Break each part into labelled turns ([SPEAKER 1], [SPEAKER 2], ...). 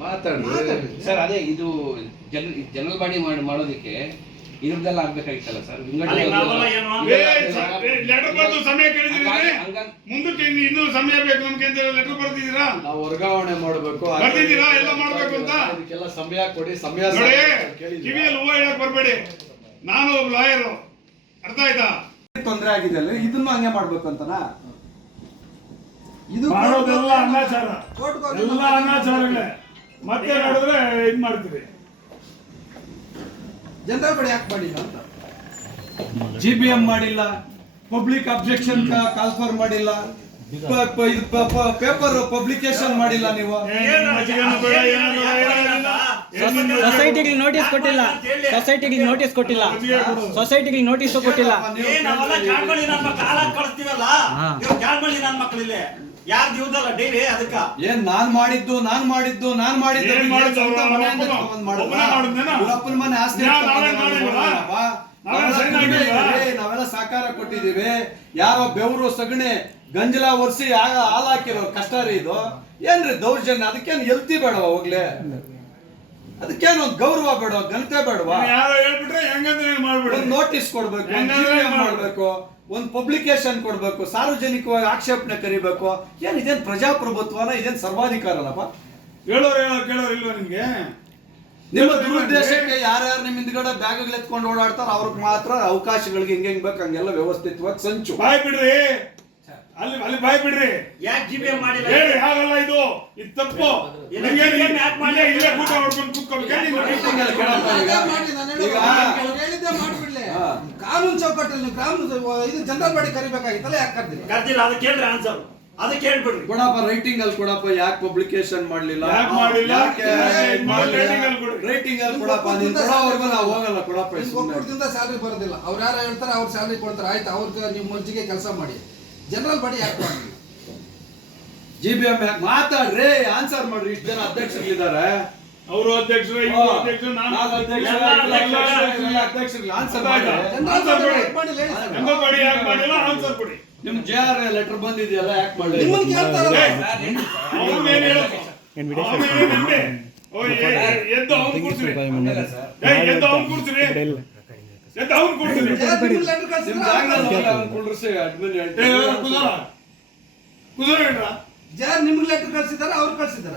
[SPEAKER 1] ಮಾತಾಡ್ರಿ
[SPEAKER 2] ಸರ್ ಅದೇ ಇದು ಜನ ಜನರಲ್ ಬಾಡಿ ಮಾಡಿ ಮಾಡೋದಕ್ಕೆ ಇದ್ರದ್ದೆಲ್ಲ ಆಗ್ಬೇಕಾಗಿತ್ತಲ್ಲ ಸರ್?
[SPEAKER 3] ಲೆಟರ್ ಬರೆದು ಸಮಯ ಕೇಳಿದಿರಿ ಮುಂದಕ್ಕೆ ಇನ್ನು ಸಮಯ ಬೇಕು ನಮ್ಗೆ ಅಂತ ಲೆಟರ್ ಬರ್ದಿದ್ದೀರಾ?
[SPEAKER 1] ನಾವು ವರ್ಗಾವಣೆ ಮಾಡಬೇಕು.
[SPEAKER 3] ಬರ್ದಿದ್ದೀರಾ? ಎಲ್ಲ ಮಾಡ್ಬೇಕು ಅಂತ?
[SPEAKER 1] ಅದಕ್ಕೆಲ್ಲ ಸಮಯ ಕೊಡಿ. ಸಮಯ.
[SPEAKER 3] ಕಿವಿಯಲ್ಲಿ ಹೂವು ಹೇಳಕ್ ಬರಬೇಡಿ. ನಾನು ಒಬ್ಬ ಲಾಯರ್. ಅರ್ಥ ಆಯ್ತಾ?
[SPEAKER 4] ತೊಂದರೆ ಆಗಿದೆ ಅಲ್ಲ ಇದನ್ನು ಹಂಗೆ ಮಾಡ್ಬೇಕು ಅಂತನಾ? ಇದು
[SPEAKER 3] ಮಾಡೋದೆಲ್ಲ ಅನಾಚಾರ. ಎಲ್ಲ ಅನಾಚಾರಗಳೇ. ಮತ್ತೆ ನೋಡಿದ್ರೆ ಇದ್ ಮಾಡ್ತೀರಿ
[SPEAKER 4] ಜನರ ಬಡಿ ಯಾಕೆ ಮಾಡಿಲ್ಲ ಅಂತ
[SPEAKER 5] ಜಿ ಬಿ ಎಂ ಮಾಡಿಲ್ಲ ಪಬ್ಲಿಕ್ ಅಬ್ಜೆಕ್ಷನ್ ಕಾಲ್ಫರ್ ಮಾಡಿಲ್ಲ ಪೇಪರ್ ಪಬ್ಲಿಕೇಶನ್ ಮಾಡಿಲ್ಲ ನೀವು.
[SPEAKER 6] ಸೊಸೈಟಿಗೆ ನೋಟಿಸ್ ಕೊಟ್ಟಿಲ್ಲ ಸೊಸೈಟಿಗೆ ನೋಟಿಸ್ ಕೊಟ್ಟಿಲ್ಲ
[SPEAKER 3] ಕೊಡು.
[SPEAKER 6] ಸೊಸೈಟಿಗೆ ನೋಟಿಸ್ ಕೊಟ್ಟಿಲ್ಲ
[SPEAKER 7] ಯಾರು ಇವ್ದಲ್ಲ ಡೈರಿ ಅದಕ್ಕ?
[SPEAKER 5] ಏನ್ ನಾನ್ ಮಾಡಿದ್ದು ನಾನ್ ಮಾಡಿದ್ದು ನಾನ್ ಮಾಡಿದ್ದು ಮನೆಯಿಂದ ತಗೊಂಡ್ ಮಾಡೋದಾ?
[SPEAKER 3] ಒಬ್ಬನೇ ಮಾಡಿದ್ನೇನೋ?
[SPEAKER 5] ಮನೆ ಆಸ್ತಿ
[SPEAKER 3] ನಾವೇನ್ ಮಾಡಿಲ್ವಾ?
[SPEAKER 5] ಕೊಟ್ಟಿದ್ದೀವಿ, ನಾವೆಲ್ಲ ಸಹಕಾರ ಕೊಟ್ಟಿದೀವಿ ಯಾರೋ ಬೆವರು ಸಗಣಿ ಗಂಜಲ ಒರೆಸಿ ಆಗ ಹಾಲ್ ಹಾಕಿರೋ ಕಷ್ಟ ರೀ ಇದು. ಏನ್ರಿ ದೌರ್ಜನ್ಯ? ಅದಕ್ಕೇನ್ ಎಲ್ತಿ ಬೇಡವ ಹೋಗ್ಲಿ? ಅದಕ್ಕೇನು ಒಂದ್ ಗೌರವ ಬೇಡವಾ ಘನತೆ ಬೇಡವಾ?
[SPEAKER 3] ಯಾರೋ ಹೇಳ್ಬಿಟ್ರೆ ಹೆಂಗಂದ್ರೆ ನೀನ್ ಮಾಡ್ಬಿಡು.
[SPEAKER 5] ಒಂದ್ ನೋಟಿಸ್ ಕೊಡ್ಬೇಕು ಒಂದ್
[SPEAKER 3] ಮಾಡಬೇಕು.
[SPEAKER 5] ಮಾಡ್ಬೇಕು ಒಂದ್ ಪಬ್ಲಿಕೇಶನ್ ಕೊಡ್ಬೇಕು ಸಾರ್ವಜನಿಕವಾಗಿ ಆಕ್ಷೇಪಣೆ ಕರಿಬೇಕು. ಏನ್ ಇದೇನ್ ಪ್ರಜಾಪ್ರಭುತ್ವನ ಇದೇನ್ ಸರ್ವಾಧಿಕಾರಲ್ಲಪ್ಪ
[SPEAKER 3] ಹೇಳೋರು ಹೇಳೋ ಕೇಳೋರು ಇಲ್ವಾ ನಿಮ್ಗೆ?
[SPEAKER 5] ನಿಮ್ಮ ದುರುದ್ದೇಶಕ್ಕೆ ಯಾರ್ಯಾರು ನಿಮ್ಮ ಹಿಂದ್ಗಡೆ ಬ್ಯಾಗ್ ಎತ್ಕೊಂಡು ಓಡಾಡ್ತಾರ ಅವ್ರಿಗೆ ಮಾತ್ರ ಅವಕಾಶಗಳಿಗೆ ಹೆಂಗೆ ಹೆಂಗೆ ಬೇಕು ಹಂಗೆಲ್ಲ ವ್ಯವಸ್ಥಿತವಾಗಿ ಸಂಚು.
[SPEAKER 3] ಬಾಯ್ ಬಿಡ್ರಿ. ಅಲ್ಲಿ ಅಲ್ಲಿ ಬಾಯ್ ಬಿಡ್ರಿ
[SPEAKER 7] ಯಾಕೆ ಜಿಬಿ ಮಾಡಿಲ್ಲ
[SPEAKER 3] ಹೇಳಿ ಹಾಗಲ್ಲ ಇದು ಇದು ತಪ್ಪು
[SPEAKER 7] ಇಲ್ಲ, ಏನು ಯಾಕೆ ಮಾಡಿ?
[SPEAKER 3] ಇಲ್ಲೇ ಕೂಟ ಹೊಡ್ಕೊಂಡು ಕೂತ್ಕೊಳ್ಬೇಕಾ ನೀನು?
[SPEAKER 5] Meeting ಅಲ್ಲಿ ಕೇಳಪ್ಪ ಈಗ.
[SPEAKER 4] ಮಾಡಿ, ನಾನು ಹೇಳೋದು.
[SPEAKER 5] ಈಗ
[SPEAKER 4] ಅವ್ರು ಹೇಳಿದ್ದೆ ಮಾಡ್ಬಿಡ್ಲೆ
[SPEAKER 5] ಹಾ.
[SPEAKER 4] ಕಾನೂನು ಚೌಕಟ್ಟಲ್ಲಿ ನೀವು ಗ್ರಾಮ ಇದು ಜನರಲ್ ಬಾಡಿ ಕರಿಬೇಕಾಗಿತ್ತಲ್ಲ ಯಾಕೆ ಕರ್ದಿಲ್ಲ
[SPEAKER 7] ಕರ್ದಿಲ್ಲ ಅದಕ್ಕೆ ಹೇಳ್ರಿ ಆನ್ಸರ್ ಅದಕ್ಕೆ ಹೇಳ್ಬಿಡ್ರಿ
[SPEAKER 5] ಕೊಡಪ್ಪ ರೈಟಿಂಗ್ ಅಲ್ಲಿ ಕೊಡಪ್ಪ ಯಾಕೆ ಪಬ್ಲಿಕೇಶನ್ ಮಾಡ್ಲಿಲ್ಲ
[SPEAKER 3] ಯಾಕ್ ಮಾಡಿಲ್ಲ?
[SPEAKER 5] ರೈಟಿಂಗ್ ಅಲ್ಲಿ ಕೊಡಪ್ಪ ನೀನ್ ಕೊಡೋವರೆಗೂ ನಾವು ಹೋಗಲ್ಲ ಕೊಡಪ್ಪ ಸುಮ್ನೆ.
[SPEAKER 4] ಸ್ಯಾಲ್ರಿ ಬರೋದಿಲ್ಲ ಅವ್ರು ಯಾರು ಹೇಳ್ತಾರೆ ಅವ್ರು ಸ್ಯಾಲ್ರಿ ಕೊಡ್ತಾರೆ ಆಯ್ತು ಅವ್ರಿಗೆ ನಿಮ್ಮ ಮರ್ಜಿಗೆ ಕೆಲಸ ಮಾಡಿ ಜನರಲ್ ಬಾಡಿ ಯಾಕೆ ಮಾಡ್ರಿ
[SPEAKER 5] ಜಿ ಬಿ ಎಂ ಯಾಕೆ ಮಾತಾಡ್ರಿ? ಆನ್ಸರ್ ಮಾಡ್ರಿ ಇಷ್ಟು ಜನ ಅಧ್ಯಕ್ಷರಿದ್ದಾರೆ.
[SPEAKER 3] ಅವರು ಅಧ್ಯಕ್ಷರು ಇವರು ಅಧ್ಯಕ್ಷರು ನಾನು ಅಧ್ಯಕ್ಷರು.
[SPEAKER 5] ಅಧ್ಯಕ್ಷರು ಆನ್ಸರ್ ಮಾಡಿ
[SPEAKER 4] ಜನರಲ್
[SPEAKER 3] ಆನ್ಸರ್
[SPEAKER 4] ಬಾಡಿ
[SPEAKER 3] ಕೊಡಿ.
[SPEAKER 4] ಯಾಕೆ ಮಾಡಿಲ್ಲ
[SPEAKER 3] ಆನ್ಸರ್
[SPEAKER 5] ನಿಮ್ ಜೆ ಆರ್ ಲೆಟರ್ ಬಂದಿದೆಯಲ್ಲ ಯಾಕೆ
[SPEAKER 4] ನಿಮ್ಮನ್ನ ಕೇಳ್ತಾರಲ್ಲ
[SPEAKER 3] ಏನ್ ಹೇಳೋದು ಎ- ಎದ್ದು ಅವ್ನು ಕೂರ್ಸ್ರಿ. ಎದ್ದು ಅವ್ನು ಕೂರ್ಸ್ರಿ. ಎದ್ದು ಅವ್ನು
[SPEAKER 4] letter
[SPEAKER 5] ನಿಮ್ ಜಾಗದಲ್ಲಿ ಅವ್ನ್ ಕುಂಡ್ರಿಸಿ
[SPEAKER 3] ಕುದುರ. ಕುದುರ
[SPEAKER 4] ಯಾರು ನಿಮ್ಗೆ ಲೆಟರ್ ಕಳ್ಸಿದಾರ ಅವ್ರು ಕಳ್ಸಿದಾರ?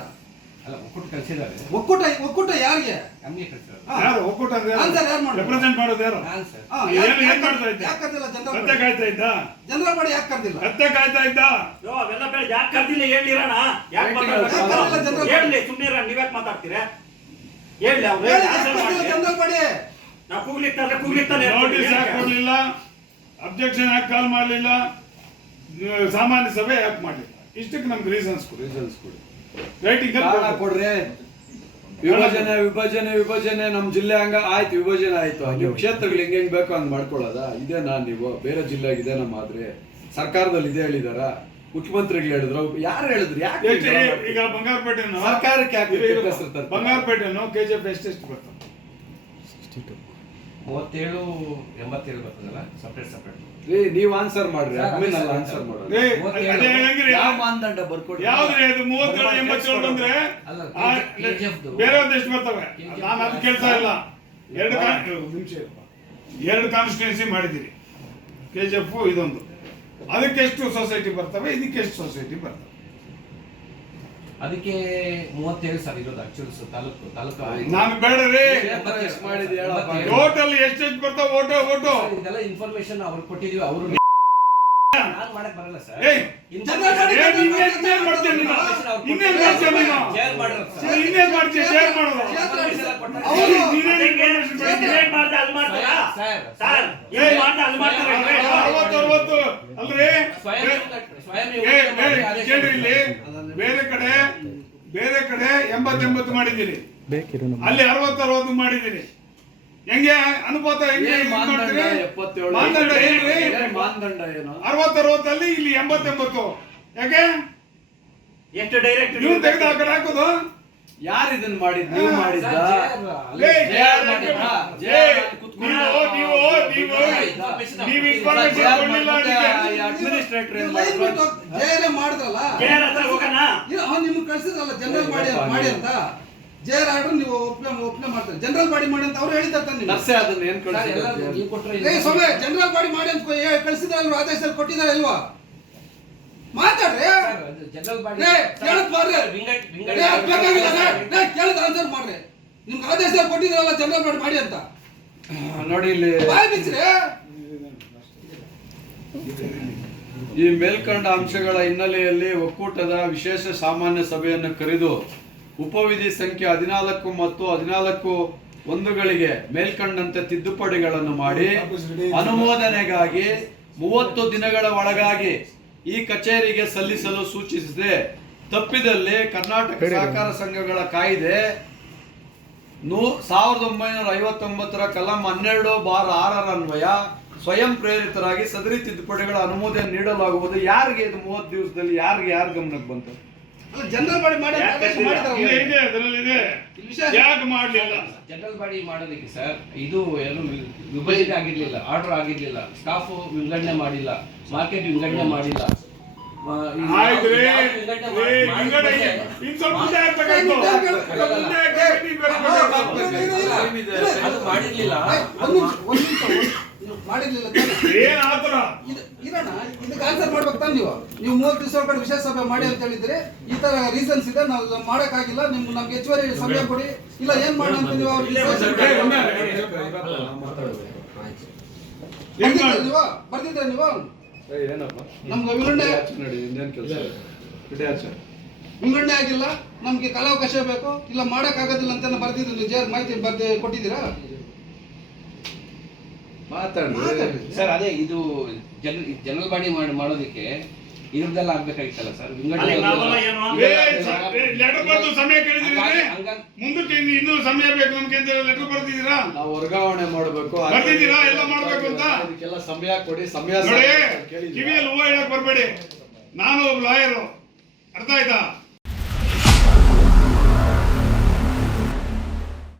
[SPEAKER 2] ಅಲ್ಲ ಒಕ್ಕೂಟ ಕಳ್ಸಿದ್ದಾರೆ.
[SPEAKER 4] ಒಕ್ಕೂಟ ಒಕ್ಕೂಟ ಯಾರಿಗೆ?
[SPEAKER 2] ನಮಗೆ ಕಳ್ಸಿದ್ದಾರೆ
[SPEAKER 3] ಯಾರು? ಒಕ್ಕೂಟ
[SPEAKER 4] ಆನ್ಸರ್ ಯಾರು?
[SPEAKER 3] ರೆಪ್ರೆಸೆಂಟ್ ಮಾಡೋದು ಯಾರು?
[SPEAKER 2] ನಾನು ಸರ್
[SPEAKER 3] ಏನು
[SPEAKER 4] ಯಾಕೆ-
[SPEAKER 3] ಏನ್ ಮಾಡ್ತಾ ಇದ್ದೆ?
[SPEAKER 4] ಯಾಕೆ ಕರ್ದಿಲ್ಲ
[SPEAKER 3] ಸತ್ಯ
[SPEAKER 4] ಬಾಡಿ?
[SPEAKER 3] ಕಾಯ್ತಾ ಇದ್ದ?
[SPEAKER 4] ಜನರಲ್ ಮಾಡಿ ಯಾಕೆ ಕರ್ದಿಲ್ಲ?
[SPEAKER 3] ಸತ್ಯ ಕಾಯ್ತಾ ಇದ್ದ?
[SPEAKER 7] ಯೋ ಅವೆಲ್ಲ ಬೇಡ ಯಾಕೆ ಕರ್ದಿಲ್ಲ ಹೇಳಿರೋಣ ಯಾಕೆ
[SPEAKER 4] ಕರ್ದಿಲ್ಲ,
[SPEAKER 7] ಹೇಳಿ ಸುಮ್ಮನೆ ನೀವ್ಯಾಕೆ ಮಾತಾಡ್ತೀರಾ? ಹೇಳಿ ಅವ್ರು
[SPEAKER 4] ಹೇಳಿ,
[SPEAKER 7] ಆನ್ಸರ್ ಮಾಡಿ ಕೂಗ್ಲಿಕ್ತಾರೆ ಕೂಗ್ಲಿಕ್ತಾನೆ
[SPEAKER 3] ನೋಟಿಸ್ ಯಾಕೆ? ಕೊಡ್ಲಿಲ್ಲ ಅಬ್ಜೆಕ್ಷನ್ ಯಾಕೆ ಕಾಲ್ ಮಾಡಲಿಲ್ಲ ಸಾಮಾನ್ಯ ಸಭೆ ಯಾಕೆ ಮಾಡಲಿಲ್ಲ? ಇಷ್ಟಕ್ಕೆ ನಮ್ಗೆ ರೀಸನ್ಸ್ ಕೊಡಿ.
[SPEAKER 5] ರೀಸನ್ಸ್ ಕೊಡಿ.
[SPEAKER 3] ರೈಟಿಂಗ್
[SPEAKER 5] ಕೊಡ್ರಿ. ವಿಭಜನೆ ವಿಭಜನೆ ವಿಭಜನೆ ನಮ್ಮ ಜಿಲ್ಲೆ ಹಂಗ ಆಯ್ತು ವಿಭಜನೆ ಆಯ್ತು. ನೀವು ಕ್ಷೇತ್ರಗಳು ಹೆಂಗ್ ಹೆಂಗ್ ಬೇಕೋ ಹಂಗೆ ಮಾಡ್ಕೊಳ್ಳೋದ. ಇದೇ ನಾನ್ ನೀವು. ಬೇರೆ ಜಿಲ್ಲೆಗೆ ಇದೇ ನಮ್ಮ ಆದ್ರೆ. ಸರ್ಕಾರದಲ್ಲಿ ಇದೇ ಹೇಳಿದಾರ. ಮುಖ್ಯಮಂತ್ರಿಗಳು ಹೇಳಿದ್ರು. ಯಾರು ಹೇಳಿದ್ರು? ಯಾಕೆ
[SPEAKER 3] ಈಗ ಬಂಗಾರಪೇಟೆನು?
[SPEAKER 5] ಸರ್ಕಾರಕ್ಕೆ ಯಾಕೆ
[SPEAKER 3] ಕೆ ಜಿ ಎಫ್ ಎಷ್ಟೆಷ್ಟು ಬರ್ತದೆ?
[SPEAKER 2] ಮೂವತ್ತೇಳು ಎಂಬತ್ತೇಳು ಬರ್ತದಲ್ಲ? ಸಪ್ರೇಟ್ ಸಪ್ರೇಟ್
[SPEAKER 5] ಏ ನೀವ್ ಆನ್ಸರ್ ಮಾಡ್ರಿ. ಅಡ್ಮಿನ್ ಅಲ್ಲ ಆನ್ಸರ್
[SPEAKER 2] ಸರ್.
[SPEAKER 5] ಮಾಡ್ರಿ ಯಾವ ಮಾನದಂಡ ಬರ್ಕೊಡಿ
[SPEAKER 3] ಯಾವ್ದ್ರಿ ಅದು ಮೂವತ್ತೇಳು ಎಂಬತ್ತೇಳು
[SPEAKER 2] ಅಂದ್ರೆ
[SPEAKER 3] ಬೇರೆ ಎಷ್ಟು ಬರ್ತವೆ? ನಾನು ಅದು ಕೆಲಸ ಇಲ್ಲ. ಎರಡು ನಿಮಿಷ ಎರಡು ಕಾನ್ಸ್ಟಿಟ್ಯೂನ್ಸಿ ಮಾಡಿದ್ದೀರಿ. ಕೆ ಜಿ ಎಫ್ ಇದೊಂದು. ಅದಕ್ಕೆ ಎಷ್ಟು ಸೊಸೈಟಿ ಬರ್ತವೆ? ಇದಕ್ಕೆ ಎಷ್ಟು ಸೊಸೈಟಿ ಬರ್ತವೆ?
[SPEAKER 2] ಅದಕ್ಕೆ ಮೂವತ್ತೇಳು ಸರ್ ಇರೋದು ಆಕ್ಚುಲಿ ತಾಲೂಕು ತಾಲೂಕು
[SPEAKER 3] ನಾನು ಬೇಡ ರೀ
[SPEAKER 5] ಎಷ್ಟು ಎಷ್ಟ್ ಮಾಡಿದ್ರಿ ಹೇಳಪ್ಪ?
[SPEAKER 3] ಟೋಟಲ್ ಎಷ್ಟೆಷ್ಟು ಬರ್ತಾವೆ? ಓಟೋ ಓಟೋ
[SPEAKER 2] ಸರ್, ಇದೆಲ್ಲ ಇನ್ಫಾರ್ಮೇಶನ್ ಅವ್ರು ಕೊಟ್ಟಿದೀವಿ ಅವರು ನಾನು ಮಾಡಕ್ ಬರಲ್ಲ ಸರ್.
[SPEAKER 3] ಇನ್ನೇನ್
[SPEAKER 2] ಸರ್.
[SPEAKER 3] ಸರ್, ಶೇರ್ ಮಾಡೋದು.
[SPEAKER 2] ಸರ್,
[SPEAKER 7] ಏನ್ ಅಲ್ಲಿ ಮಾಡ್ತಾರಾ
[SPEAKER 3] ಅರವತ್ತು ಅಲ್ರಿ? ಬೇರೆ ಕೇಳ್ರಿ ಇಲ್ಲಿ. ಬೇರೆ ಕಡೆ ಬೇರೆ ಕಡೆ ಎಂಬತ್ ಎಂಬತ್ತು ಮಾಡಿದ್ದೀರಿ ಅಲ್ಲಿ ಅರವತ್ತು ಅರವತ್ತು ಮಾಡಿದ್ದೀನಿ. ಹೆಂಗೆ? ಅನುಪಾತ ಹೆಂಗೆ
[SPEAKER 5] ಮಾನದಂಡ
[SPEAKER 3] ಮಾನದಂಡ ಏನ್ರಿ?
[SPEAKER 5] ಏನ್? ಮಾನದಂಡ ಏನು?
[SPEAKER 3] ಅರವತ್ತು ಅರವತ್ತಲ್ಲಿ ಇಲ್ಲಿ ಎಂಬತ್ತೆಂಬತ್ತು. ಯಾಕೆ?
[SPEAKER 7] ಎಷ್ಟು ಡೈರೆಕ್ಟ್
[SPEAKER 3] ನೀವು ತೆಗೆದು ಆ ಕಡೆ ಹಾಕೋದು?
[SPEAKER 5] ಯಾರು ಇದನ್ನ ಮಾಡಿದ್? ನೀವು ಮಾಡಿದ್ದ
[SPEAKER 3] ಏ,
[SPEAKER 5] JR ಮಾಡಿದ್ರಾ?
[SPEAKER 3] ಏ,
[SPEAKER 5] JR ಅಲ್ಲಿ ಕುತ್ಕೊಂಡು
[SPEAKER 3] ನೀವು ನೀವು ನೀವು ನೀವು ಇನ್ಫಾರ್ಮೇಶನ್ ಕೊಡ್ಲಿಲ್ಲ?
[SPEAKER 4] ಮಾಡಿದ್ರಲ್ಲ?
[SPEAKER 7] ಕೇರ್ ಹತ್ರ ಹೋಗೋಣ.
[SPEAKER 4] ಇದು ಅವ್ನು ನಿಮ್ಗೆ ಕಳ್ಸಿದ್ರಲ್ಲ ಜನರಲ್ ಮಾಡಿ ಮಾಡಿ ಅಂತ. ಜೆ ಆರ್ ಆರ್ಡರ್ ನೀವು ಒಪ್ಪನೆ ಒಪ್ಪನೆ ಮಾಡ್ತಾರೆ. ಜನರಲ್ ಬಾಡಿ ಮಾಡಿ ಅಂತ ಅವ್ರು ಹೇಳಿದ್ದಾರೆ.
[SPEAKER 5] ನರ್ಸೆ ಅದನ್ನ ಏನ್
[SPEAKER 4] ಸ್ವಾಮಿ ಜನರಲ್ ಬಾಡಿ ಮಾಡಿ ಅಂತ ಕೊ- ಆದೇಶ ಅಲ್ವಾ ಆದೇಶದಲ್ಲಿ ಕೊಟ್ಟಿದ್ದಾರೆ ಅಲ್ವಾ ಮಾತಾಡ್ರಿ
[SPEAKER 2] ಜನರಲ್ ಬಾಡಿ
[SPEAKER 4] ಅದ್ ಬೇಕಾಗಿಲ್ಲ ಕೇಳಿದ ಆನ್ಸರ್ ಮಾಡ್ರಿ. ನಿಮ್ಗೆ ಆದೇಶದಲ್ಲಿ ಕೊಟ್ಟಿದ್ದಾರಲ್ಲ ಜನರಲ್ ಬಾಡಿ ಮಾಡಿ ಅಂತ.
[SPEAKER 5] ನೋಡಿ ಇಲ್ಲಿ
[SPEAKER 4] ಬಾಯ್ ಬಿಚ್ಚ್ರಿ.
[SPEAKER 5] ಈ ಮೇಲ್ಕಂಡ ಅಂಶಗಳ ಹಿನ್ನೆಲೆಯಲ್ಲಿ ಒಕ್ಕೂಟದ ವಿಶೇಷ ಸಾಮಾನ್ಯ ಸಭೆಯನ್ನು ಕರೆದು ಉಪವಿಧಿ ಸಂಖ್ಯೆ ಹದಿನಾಲ್ಕು ಮತ್ತು ಹದಿನಾಲ್ಕು ಒಂದುಗಳಿಗೆ ಮೇಲ್ಕಂಡಂತೆ ತಿದ್ದುಪಡಿಗಳನ್ನು ಮಾಡಿ ಅನುಮೋದನೆಗಾಗಿ ಮೂವತ್ತು ದಿನಗಳ ಒಳಗಾಗಿ ಈ ಕಚೇರಿಗೆ ಸಲ್ಲಿಸಲು ಸೂಚಿಸಿದೆ. ತಪ್ಪಿದಲ್ಲಿ ಕರ್ನಾಟಕ ಸಹಕಾರ ಸಂಘಗಳ ಕಾಯ್ದೆ ನೂ ಸಾವಿರದ ಒಂಬೈನೂರ ಐವತ್ತೊಂಬತ್ತರ ಕಲಂ ಹನ್ನೆರಡು ಬಾರ್ ಆರರ ಅನ್ವಯ ಸ್ವಯಂ ಪ್ರೇರಿತರಾಗಿ ಸದರಿ ತಿದ್ದುಪಡಿಗಳ ಅನುಮೋದನೆ ನೀಡಲಾಗುವುದು ಯಾರಿಗೆ ಇದು ಮೂವತ್ತು ದಿವಸದಲ್ಲಿ ಯಾರಿಗೆ ಯಾರ ಗಮನಕ್ಕೆ ಬಂತು
[SPEAKER 4] ಜನರಲ್ ಬಾಡಿ ಮಾಡಿ
[SPEAKER 2] ಜನರಲ್ ಬಾಡಿ ಮಾಡೋದಕ್ಕೆ ಸರ್ ಇದು ಏನು ವಿಭಜನೆ ಆಗಿರ್ಲಿಲ್ಲ ಆರ್ಡರ್ ಆಗಿರ್ಲಿಲ್ಲ ಸ್ಟಾಫ್ ವಿಂಗಡಣೆ ಮಾಡಿಲ್ಲ ಮಾರ್ಕೆಟ್ ವಿಂಗಡಣೆ ಮಾಡಿಲ್ಲ ಮಾಡಿರ್ಲಿಲ್ಲ
[SPEAKER 4] ಮಾಡಿರ್ಲಿಲ್ಲ
[SPEAKER 3] ಏನ್ ಆತರ
[SPEAKER 4] ಇದು ಇರೋಣ ಇದಕ್ಕೆ ಆನ್ಸರ್ ಮಾಡ್ಬೇಕು ತಾನೆ ನೀವು. ನೀವು ಮೂವತ್ತು ದಿವಸ ಒಳಗಡೆ ವಿಶೇಷ ಸಭೆ ಮಾಡಿ ಅಂತ ಹೇಳಿದ್ರೆ ಈ ತರ ರೀಸನ್ಸ್ ಇದೆ ನಾವು ಮಾಡಕ್ಕಾಗಿಲ್ಲ ನಿಮ್ಗೆ ನಮ್ಗೆ ಹೆಚ್ಚುವರಿ ಸಮಯ ಕೊಡಿ. ಇಲ್ಲ ಏನ್ ಮಾಡೋಣ ಅಂತ ನೀವು ನೀವು? ಬರ್ದಿದ್ರ ನೀವು? ನಮ್ಗೆ ವಿಂಗಡಣೆ ವಿಂಗಡಣೆ ಆಗಿಲ್ಲ. ನಮ್ಗೆ ಕಲಾವಕಾಶ ಬೇಕು. ಇಲ್ಲ ಮಾಡಕ್ ಆಗೋದಿಲ್ಲ ಅಂತ ಬರ್ತಿದ್ರೆ ನೀವು ಜೇರ್ ಮಾಹಿತಿ ಬರ್ದಿ ಕೊಟ್ಟಿದ್ದೀರಾ?
[SPEAKER 5] ಮಾತಾಡ್ರಿ.
[SPEAKER 2] ಸರ್ ಅದೇ ಇದು ಜನ ಜನರಲ್ ಬಾಡಿ ಮಾಡಿ ಮಾಡೋದಕ್ಕೆ ಇದ್ರದ್ದೆಲ್ಲ ಆಗ್ಬೇಕಾಗಿತ್ತಲ್ಲ ಸರ್?
[SPEAKER 3] ಲೆಟರ್ ಬರೆದು ಸಮಯ ಕೇಳಿದ್ರಿ ಮುಂದಕ್ಕೆ ಇನ್ನು- ಸಮಯ ಬೇಕು ನಮ್ಗೆ ಅಂತ ಲೆಟರ್ ಬರ್ತಿದ್ದೀರಾ
[SPEAKER 1] ನಾವು ವರ್ಗಾವಣೆ ಮಾಡಬೇಕು.
[SPEAKER 3] ಬರ್ತಿದ್ದೀರಾ ಎಲ್ಲ ಮಾಡ್ಬೇಕು ಅಂತ?
[SPEAKER 1] ಅದಕ್ಕೆಲ್ಲ ಸಮಯ ಕೊಡಿ. ಸಮಯ
[SPEAKER 3] ನೋಡಿ? ಕಿವಿಯಲ್ಲಿ ಹೂವ ಹೇಳಕ್ ಬರ್ಬೇಡಿ. ನಾನು ಒಬ್ಬ ಲಾಯರು ಅರ್ಥ ಆಯ್ತಾ?